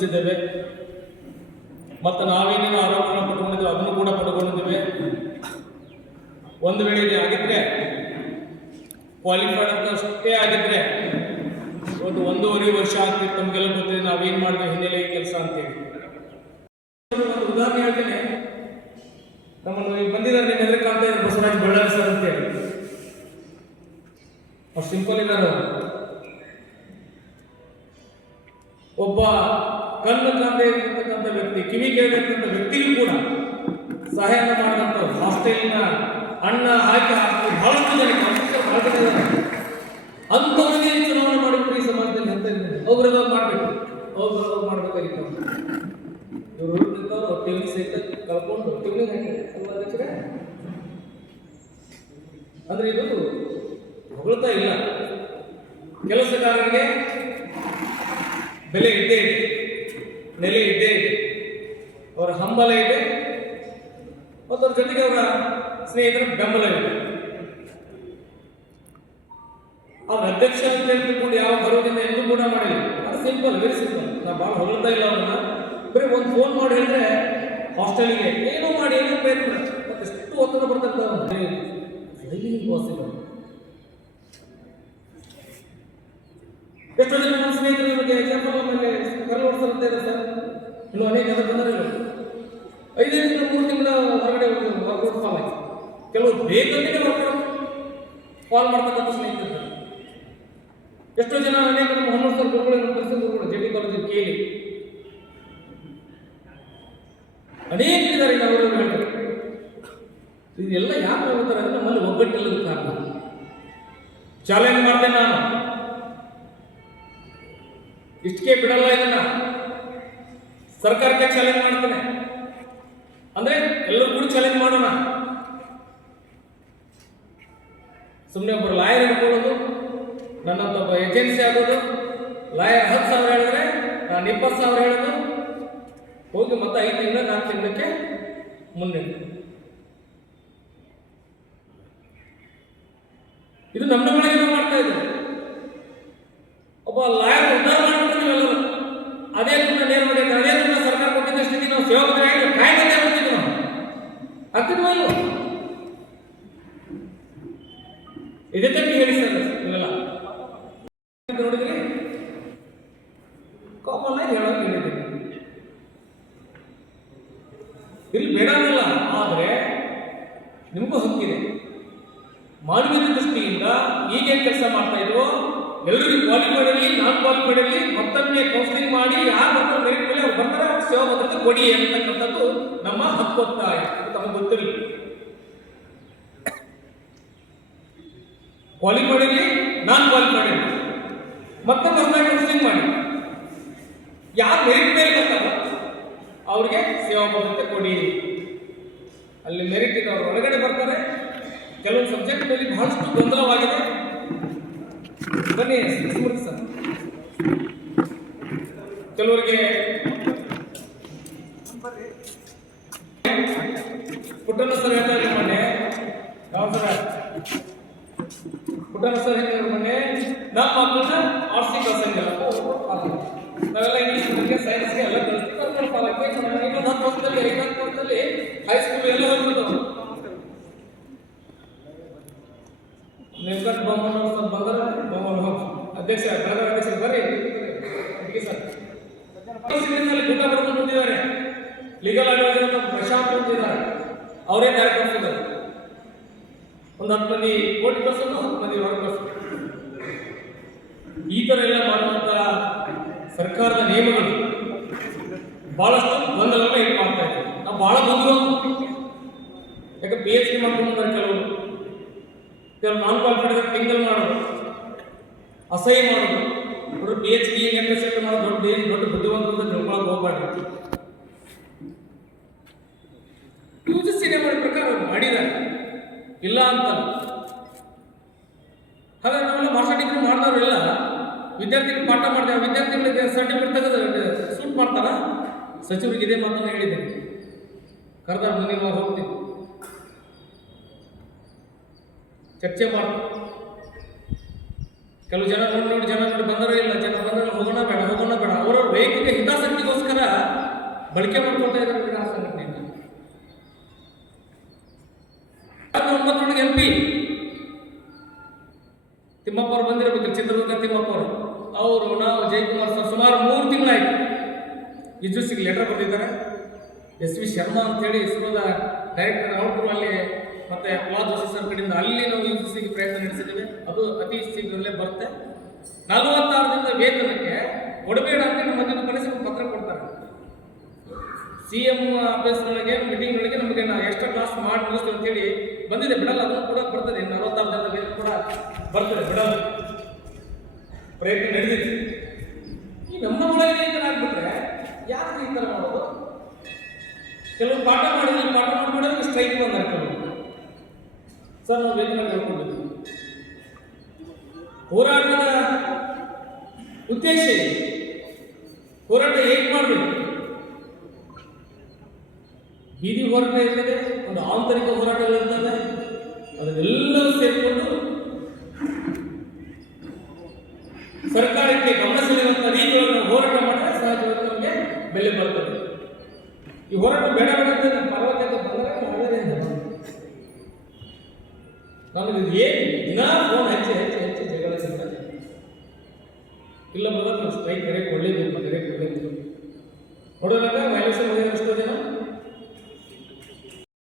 ಸಲ್ಲಿಸಿದ್ದೇವೆ. ಮತ್ತು ನಾವೇನೇನು ಆರೋಪಗಳನ್ನು ಪಟ್ಟುಕೊಂಡಿದ್ದೇವೆ ಅದನ್ನು ಕೂಡ ಪಟ್ಟುಕೊಂಡಿದ್ದೇವೆ. ಒಂದು ವೇಳೆ ಇದು ಆಗಿದ್ರೆ ಕ್ವಾಲಿಫೈಡ್ ಅಂತ ಅಷ್ಟೇ ಆಗಿದ್ರೆ ಒಂದು 1.5 ವರ್ಷ ಆಗ್ತಿತ್ತು. ತಮಗೆಲ್ಲ ಗೊತ್ತಿದೆ ನಾವೇನು ಮಾಡಿದ್ವಿ ಹಿನ್ನೆಲೆ ಕೆಲಸ ಅಂತೇಳಿ. ಒಂದು ಉದಾಹರಣೆ ಹೇಳ್ತೇನೆ. ನಮ್ಮನ್ನು ಈಗ ಬಂದಿದ್ದಾರೆ ನಿಮ್ಮ ಎದುರು ಕಾಣ್ತಾ ಇದ್ದಾರೆ ಬಸವರಾಜ್ ಬಳ್ಳಾರಿ ಸರ್ ಅಂತೇಳಿ. ಅವ್ರು ಸಿಂಪಲ್ ಇದ್ದಾರೆ. ಒಬ್ಬ ಕಣ್ಣು ಕಾಣದೇ ಇರತಕ್ಕಂಥ ವ್ಯಕ್ತಿ, ಕಿವಿ ಕೇಳತಕ್ಕಂಥ ವ್ಯಕ್ತಿಗೂ ಕೂಡ ಸಹಾಯ ಮಾಡಿದಂಥ ಹಾಸ್ಟೆಲಿನ ಅಣ್ಣ ಹಾಕಿ ಬಹಳಷ್ಟು ಜನ ಅಂಥವರಿಗೆ ಚುನಾವಣೆ ಮಾಡಿಬಿಟ್ಟು ಈ ಸಮಾಜದಲ್ಲಿ ಅಂತ ಅವ್ರದ್ದು ಮಾಡಬೇಕು, ಅವ್ರು ಮಾಡಬೇಕಾಗಿತ್ತು. ಇವರು ನಿಂತವ್ರು ಟಿವಿ ಸಹಿತ ಕಳ್ಕೊಂಡು ಟಿವಿ ಹಾಕಿ ಅಲ್ವ ಅಧ್ಯಕ್ಷರೇ? ಅಂದ್ರೆ ಇದು ಹೊಗಳ್ತಾ ಇಲ್ಲ. ಕೆಲಸಗಾರರಿಗೆ ಬೆಲೆ ಇದ್ದೇ ಇದೆ, ನೆಲೆ ಇದ್ದೇ ಇದೆ, ಅವರ ಹಂಬಲ ಇದೆ ಮತ್ತು ಅವ್ರ ಜೊತೆಗೆ ಅವರ ಸ್ನೇಹಿತರ ಬೆಂಬಲ ಇದೆ. ಅವ್ರ ಅಧ್ಯಕ್ಷ ಅಂತ ಹೇಳ್ಕೊಂಡು ಯಾವ ಗೌರವದಿಂದ ಎಂದೂ ಕೂಡ ಮಾಡಿಲ್ಲ. ಅದು ಸಿಂಪಲ್, ವೆರಿ ಸಿಂಪಲ್. ನಾವು ಭಾಳ ಹೊಗಳ್ತಾ ಇಲ್ಲ ಅವ್ರನ್ನ. ಬರೀ ಒಂದು ಫೋನ್ ಮಾಡಿ ಹೇಳಿದ್ರೆ ಹಾಸ್ಟೆಲಿಗೆ ಏನೋ ಮಾಡಿ ಏನೋ ಪ್ರಯತ್ನ ಮತ್ತೆ ಎಷ್ಟು ಒತ್ತಡ ಬರ್ತಿರ್ತಾರೆ. ಪಾಸಿಬಲ್. ಎಷ್ಟೋ ಜನ ನಮ್ಮ ಸ್ನೇಹಿತರು ನಿಮಗೆ ಎಕ್ಸಾಂಪಲ್ ನಮಗೆ ಕರ್ಲು ಓಡಿಸುತ್ತೆ ಸರ್. ಇನ್ನು ಅನೇಕ ಜನ ಬಂದರೆ 5 ತಿಂಗಳು 3 ತಿಂಗಳ ಹೊರಗಡೆ ವರ್ಕೌಟ್ ಫಾಲ್ ಆಯ್ತು. ಕೆಲವು ಬೇಕಂದ್ರೆ ವರ್ಕೌಟ್ ಫಾಲ್ ಮಾಡ್ತಕ್ಕಂಥ ಸ್ನೇಹಿತರು ಎಷ್ಟೋ ಜನ ಅನೇಕ ನಮ್ಮ ಹೊನ್ನೂರು ಸರ್ ಗುರುಗಳು ಗುರುಗಳು ಜೆ ಡಿ ಕಾಲೇಜಲ್ಲಿ ಕೇಳಿ ಅನೇಕ ಇದ್ದಾರೆ. ಅವರು ಹೇಳ್ತಾರೆ ಇದೆಲ್ಲ ಯಾಕೆ ಹೋಗ್ತಾರೆ ಅಂದ್ರೆ ನಮ್ಮಲ್ಲಿ ಒಗ್ಗಟ್ಟಿಲ್ಲದ ಕಾರಣ. ಚಾಲೆಂಜ್ ಮಾಡ್ತೇನೆ ನಾನು, ಇಷ್ಟಕ್ಕೆ ಬಿಡಲ್ಲ ಇದನ್ನ. ಸರ್ಕಾರಕ್ಕೆ ಚಾಲೆಂಜ್ ಮಾಡ್ತೇನೆ ಅಂದ್ರೆ ಎಲ್ಲರೂ ಕೂಡ ಚಾಲೆಂಜ್ ಮಾಡೋಣ. ಸುಮ್ಮನೆ ಒಬ್ಬರು ಲಾಯರ್ ಇಟ್ಕೊಳ್ಳೋದು, ನನ್ನಂತ ಒಬ್ಬ ಏಜೆನ್ಸಿ ಆಗೋದು, ಲಾಯರ್ 10,000 ಹೇಳಿದ್ರೆ ನಾನು 20,000 ಹೇಳೋದು, ಹೋಗಿ ಮತ್ತೆ 5 ತಿಂಗಳ 4 ತಿಂಗಳಕ್ಕೆ ಮುಂದೆ. ಇದು ನಮ್ಮ ಮನೆಗೆ ನಾವು ಮಾಡ್ತಾ ಇದ್ದೇವೆ. ಒಬ್ಬ ಲಾಯರ್ ಉದ್ಧಾರ ಮಾಡ್ಬಿಟ್ಟು ನೀವೆಲ್ಲರೂ ಅದೇ ದುಡ್ಡು ನೇರ ಮಾಡಿದ್ರೆ ಅದೇ ದುಡ್ಡು ಸರ್ಕಾರ ಕೊಟ್ಟಿದ್ದ ಸ್ಥಿತಿ ನಾವು ಸೇವಕರಾಗಿ ಕಾಯ್ದೆ ಬರ್ತಿದ್ವಿ. ನಾವು ಆಗ್ತಿದ್ವ ಇಲ್ವ? ಇದೇ ತಪ್ಪಿ ಹೇಳಿ ಸರ್ ಇವೆಲ್ಲ ನೋಡಿದ್ರಿ ಕಾಮನ್ ಆಗಿ ಹೇಳೋಕೆ ಹೇಳಿದ್ದೀನಿ. ಇಲ್ಲಿ ಬೇಡವಲ್ಲ, ಆದರೆ ನಿಮಗೂ ಹಕ್ಕಿದೆ. ಮಾನವೀಯ ದೃಷ್ಟಿಯಿಂದ ಈಗೇನು ಕೆಲಸ ಮಾಡ್ತಾ ಇದ್ವೋ ಎಲ್ಲರಿಗೂ ಕ್ವಾಲಿಫೈಡ್ ಅಲ್ಲಿ ನಾನ್ ಕ್ವಾಲಿಫೈಡ್ ಅಲ್ಲಿ ಮತ್ತೊಮ್ಮೆ ಕೌನ್ಸಿಲಿಂಗ್ ಮಾಡಿ ಯಾರು ಬರ್ತಾರೆ ಮೆರಿಟ್ ಮೇಲೆ ಅವ್ರು ಬರ್ತಾರೆ, ಅವ್ರು ಸೇವಾ ಭದ್ರತೆ ಕೊಡಿ ಅಂತಕ್ಕಂಥದ್ದು ನಮ್ಮ ಹಕ್ಕೊತ್ತಾಯ. ತಮಗೆ ಗೊತ್ತಿರಲಿ, ಕ್ವಾಲಿಫೈಡ್ ಅಲ್ಲಿ ನಾನ್ ಕ್ವಾಲಿಫೈಡ್ ಅಲ್ಲಿ ಮತ್ತೊಮ್ಮೆ ಕೌನ್ಸಿಲಿಂಗ್ ಮಾಡಿ ಯಾರು ಮೆರಿಟ್ ಮೇಲೆ ಬರ್ತಾರೋ ಅವ್ರಿಗೆ ಸೇವಾ ಭದ್ರತೆ ಕೊಡಿ. ಅಲ್ಲಿ ಮೆರಿಟ್ ಇದೆ, ಅವ್ರು ಒಳಗಡೆ ಬರ್ತಾರೆ. ಕೆಲವೊಂದು ಸಬ್ಜೆಕ್ಟ್ ಮೇಲೆ ಬಹಳಷ್ಟು ಗೊಂದಲವಾಗಿದೆ. ಬನ್ನಿ ಸ್ಮೃತಿ ಸರ್, ಕೆಲವರಿಗೆ ಪುಟ್ಟಣ್ಣ ಸರ್ ಹೇಳ್ತಾರೆ ಮೊನ್ನೆ, ಯಾವ ಸರ್ ಪುಟ್ಟಣ್ಣ ಸರ್ ಹೇಳ್ತಾರೆ ಮೊನ್ನೆ, ನಮ್ಮ ಮಕ್ಕಳನ್ನ ಆರ್ಟ್ಸ್ ಕಳ್ಸಂಗಿಲ್ಲ. ನಾವೆಲ್ಲ ಇಂಗ್ಲೀಷ್ಗೆ ಸೈನ್ಸ್ಗೆ ಎಲ್ಲ ಕಲಿಸ್ತೀವಿ. 10 ವರ್ಷದಲ್ಲಿ 5 ವರ್ಷದಲ್ಲಿ ಹೈಸ್ಕೂಲ್ ಎಲ್ಲ ಹೋಗ್ಬಿಟ್ಟು ವೆಂಕಟ್ ಬೊಮ್ಮನವರು ಸರ್ ಬಂದರೆ ಅಧ್ಯಕ್ಷ ಕಳೆದ ಅಧ್ಯಕ್ಷ ಬರ್ರಿ ಸರ್. ಊಟ ಬರ್ಕೊಂಡು ಬಂದಿದ್ದಾರೆ. ಲೀಗಲ್ ಅಡ್ವೈಸರ್ ಪ್ರಶಾಂತ್ ಬಂದಿದ್ದಾರೆ, ಅವರೇ ದಾರಿ ತೋರಿಸಿದ್ದಾರೆ. ಒಂದು 10 ಮಂದಿ ಕೋರ್ಟ್ ಕಳ್ಸೋದು, 10 ಮಂದಿ ಹೊರಗೆ ಕಳ್ಸೋದು. ಈ ಥರ ಎಲ್ಲ ಮಾಡುವಂಥ ಸರ್ಕಾರದ ನಿಯಮಗಳು ಬಹಳಷ್ಟು ಗೊಂದಲವನ್ನು ಇದು ಮಾಡ್ತಾ ಇದ್ದಾರೆ. ನಾವು ಬಹಳ ಗೊಂದಲ, ಯಾಕೆ PhD ಮಾಡ್ಕೊಂಡ್ಬಂದ್ರೆ ಕೆಲವು ನಾನ್ ಕ್ವಾಲಿಫೈಡ್ ಟಿಂಗಲ್ ಮಾಡೋದು, ಅಸಹ್ಯ ಮಾಡೋದು. ಅವರು PhD MSc ಮಾಡೋದು ದೊಡ್ಡ ಬುದ್ಧಿವಂತ ಅಂತ ತಿಳ್ಕೊಳಕ್ಕೆ ಹೋಗ್ಬಾರ್ದು. UGC ಮಾಡಿ ಪ್ರಕಾರ ಮಾಡಿದ್ದಾರೆ, ಇಲ್ಲ ಅಂತ. ಹಾಗಾಗಿ ನಾವೆಲ್ಲ ಮಾಸ್ಟರ್ ಡಿಗ್ರಿ ಮಾಡಿದವರೆಲ್ಲ ವಿದ್ಯಾರ್ಥಿಗಳು ಪಾಠ ಮಾಡ್ತೇವೆ. ವಿದ್ಯಾರ್ಥಿಗಳಿಗೆ ಸರ್ಟಿಫಿಕೇಟ್ ತೆಗೆದು ಸೂಟ್ ಮಾಡ್ತಾರ. ಸಚಿವರಿಗೆ ಇದೇ ಮಾತನ್ನು ಹೇಳಿದ್ದೇನೆ, ಕರೆದ ಮುಂದಿನ ವಾರ ಹೋಗ್ತೀನಿ, ಚರ್ಚೆ ಮಾಡಿ ಕೆಲವು ಜನ ನೋಡಿ ಬಂದರೆ ಇಲ್ಲ, ಜನ ಬಂದರೆ ಹೋಗೋಣ ಬೇಡ ಅವರ ವೈಯಕ್ತಿಕ ಹಿತಾಸಕ್ತಿಗೋಸ್ಕರ ಬಳಕೆ ಮಾಡ್ಕೊಳ್ತಾ ಇದ್ದಾರೆ ವಿಧಾನ ಸಂಘಟನೆಯನ್ನು. 2009 MP ತಿಮ್ಮಪ್ಪ ಅವರು ಬಂದಿರಬೇಕು, ಚಿತ್ರದುರ್ಗ ತಿಮ್ಮಪ್ಪ ಅವರು ನಾವು ಜಯಕುಮಾರ್ ಸರ್ ಸುಮಾರು 3 ತಿಂಗಳಾಯ್ತು ಯುಜಿಸಿಗೆ ಲೆಟರ್ ಬರೆದಿದ್ದಾರೆ. SV ಶರ್ಮಾ ಅಂತೇಳಿ ಇಸ್ರೋದ ಡೈರೆಕ್ಟರ್ ಅವರು ಅಲ್ಲಿ ಮತ್ತೆ ಪ್ರಹ್ಲಾದ್ ಜೋಶಿ ಸರ್ ಕಡೆಯಿಂದ ಅಲ್ಲಿ ನಾವು ಯುಜಿಸಿಗೆ ಪ್ರಯತ್ನ ನಡೆಸಿದ್ದೇವೆ. ಅದು ಅತಿ ಶೀಘ್ರದಲ್ಲೇ ಬರುತ್ತೆ. 46 ದಿನದ ವೇತನಕ್ಕೆ ಕೊಡಬೇಡ ಅಂತ ನಮ್ಮ ಮಧ್ಯೆ ಕಳಿಸಿ ಪತ್ರ ಕೊಡ್ತಾರೆ. CM ಆಫೀಸ್ಗಳಿಗೆ ಮೀಟಿಂಗ್ಗಳಿಗೆ ನಮಗೆ ಎಕ್ಸ್ಟ್ರಾ ಕ್ಲಾಸ್ ಮಾಡಿ ಮುಗಿಸ್ತೀವಿ ಅಂತೇಳಿ ಬಂದಿದೆ. ಬಿಡಲ್ಲ, ಅದನ್ನು ಕೂಡ ಬರ್ತದೆ. 46 ದಿನದ ವೇತನ ಕೂಡ ಬರ್ತದೆ, ಬಿಡಲ್ಲ, ಪ್ರಯತ್ನ ನಡೆದಿದೆ. ಈ ನಮ್ಮ ಒಳಗೆ ಈ ಥರ ಆಗ್ಬಿಟ್ರೆ ಯಾಕೆ ಈ ಥರ ಮಾಡೋದು? ಕೆಲವು ಪಾಠ ಮಾಡಿದ್ರೆ ಸ್ಟ್ರೈಕ್ ಬಂದಾರೆ ಕೆಲವು. ಸರ್ ನಾವು ವೇತನ ಕಳ್ಕೊಂಡಿದ್ವಿ. ಹೋರಾಟದ ಉದ್ದೇಶ ಹೋರಾಟ ಹೇಗೆ ಮಾಡಬೇಕು? ಬೀದಿ ಹೋರಾಟ ಇರ್ತದೆ, ಒಂದು ಆಂತರಿಕ ಹೋರಾಟಗಳಿರ್ತದೆ. ಅದನ್ನೆಲ್ಲವೂ ಸೇರಿಕೊಂಡು ಸರ್ಕಾರಕ್ಕೆ ಗಮನ ಸೆಳೆಯುವಂಥ ರೀತಿಗಳನ್ನು ಹೋರಾಟ ಮಾಡಿದ್ರೆ ಸಹಜವಾಗಿ ನಮಗೆ ಬೆಲೆ ಬರ್ತದೆ. ಈ ಹೋರಾಟ ಬೇಡ ಅಂತ ನಮ್ಮ ಪರ್ವತಕ್ಕೆ ಬಂದರೆ ನಮಗೆ ಏನು ದಿನ ಫೋನ್ ಹೆಚ್ಚು ಜಗಳ ಸಿಗ್ತದೆ. ಇಲ್ಲ ಬರೋದು ನಾವು ಸ್ಟ್ರೈಕ್ ಕರೆಕ್ಟ್ ಒಳ್ಳೇದು ನೋಡಿದಾಗ ವೈಲೇಷನ್ ಎಷ್ಟೋ ಜನ